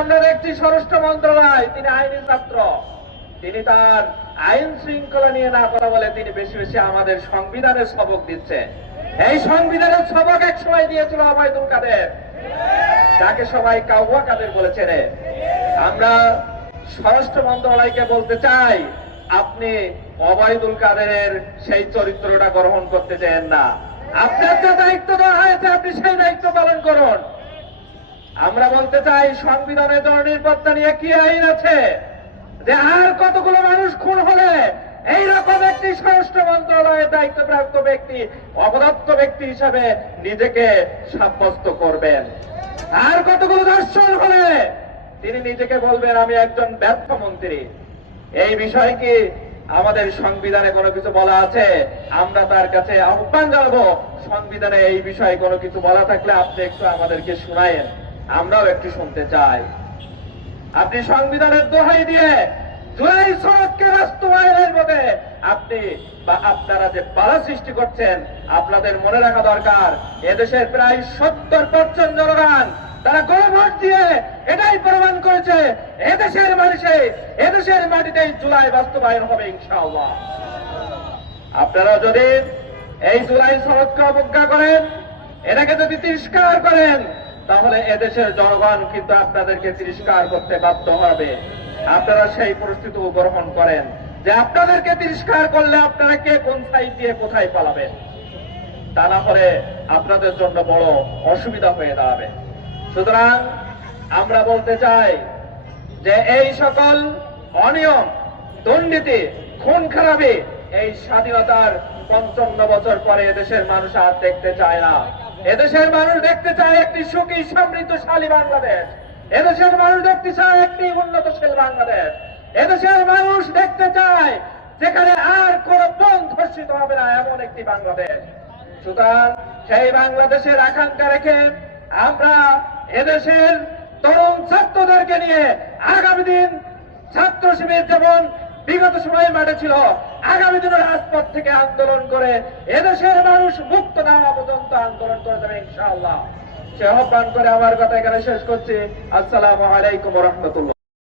আমরা দেখছি স্বরাষ্ট্র মন্ত্রণালয়, তিনি আইনি ছাত্র, তিনি তার আইন শৃঙ্খলা নিয়ে না কথা বলে তিনি বেশি বেশি আমাদের সংবিধানের সবক দিচ্ছে। এই সংবিধানের সবক এক সময় দিয়েছিল ওবায়দুল কাদের, যাকে সবাই কাউয়া কাদের বলেছে। আমরা স্বরাষ্ট্র মন্ত্রণালয়কে বলতে চাই, আপনি ওবায়দুল কাদেরের সেই চরিত্রটা গ্রহণ করতে চান না। আপনার যে দায়িত্ব দেওয়া হয়েছে আপনি সেই দায়িত্ব পালন করুন। আমরা বলতে চাই, সংবিধানের জননিরাপত্তা নিয়ে কি আইন আছে যে আর কতগুলো মানুষ খুন হলে এইরকম একটি স্বরাষ্ট্র মন্ত্রণালয়ের দায়িত্বপ্রাপ্ত ব্যক্তি অপদস্থ ব্যক্তি হিসাবে নিজেকে সাব্যস্ত করবেন? আর কতগুলো ধর্ষণ হলে তিনি নিজেকে বলবেন আমি একজন ব্যর্থ মন্ত্রী? এই বিষয় কি আমাদের সংবিধানে কোনো কিছু বলা আছে? আমরা তার কাছে আহ্বান জানাবো, সংবিধানে এই বিষয়ে কোনো কিছু বলা থাকলে আপনি একটু আমাদেরকে শোনায়েন, আমরাও একটু শুনতে চাই। আপনি সংবিধানের দোহাই দিয়ে জুলাই সনদকে বাস্তবায়নের মধ্যে আপনি বা আপনারা যে বাধা সৃষ্টি করছেন, আপনাদের মনে রাখা দরকার এদেশের প্রায় 70% জনগণ তারা গণভোট দিয়ে এটাই প্রমাণ করেছে এদেশের মানুষে এদেশের মাটিতেই জুলাই বাস্তবায়ন হবে ইনশাআল্লাহ। আপনারা যদি এই জুলাই সনদকে অবজ্ঞা করেন, এটাকে যদি তিরস্কার করেন, তাহলে এদেশের জনগণ কিন্তু আপনাদেরকে তিরস্কার করতে বাধ্য হবে। আপনারা সেই পরিস্থিতি গ্রহণ করেন যে আপনাদেরকে তিরস্কার করলে আপনারা কে কোন সাইড দিয়ে কোথায় পালাবেন, তা না হলে আপনাদের জন্য বড় অসুবিধা হয়ে দাঁড়াবে। সুতরাং আমরা বলতে চাই যে এই সকল অনিয়ম, দুর্নীতি, খুন খারাপি এই স্বাধীনতার 55 বছর পরে এদেশের মানুষ আর দেখতে চায় না। এদেশের মানুষ দেখতে চায় একটি সুখী সমৃদ্ধশালী বাংলাদেশ। এদেশের মানুষ দেখতে চায় একটি উন্নতশীল বাংলাদেশ। এদেশের মানুষ দেখতে চায় যেখানে আর কোন বোন ধর্ষিত হবে না, এমন একটি বাংলাদেশ। সুতরাং সেই বাংলাদেশের আকাঙ্ক্ষা রেখে আমরা এদেশের তরুণ ছাত্রদেরকে নিয়ে আগামী দিন ছাত্র শিবির যেমন বিগত সময়ে মাঠে ছিল, আগামী দিনের রাজপথ থেকে আন্দোলন করে এদেশের মানুষ মুক্ত না হওয়া পর্যন্ত আন্দোলন করে যাবে ইনশাআল্লাহ। সে আহ্বান করে আমার কথা এখানে শেষ করছি। আসসালামু আলাইকুম ওয়া রাহমাতুল্লাহ।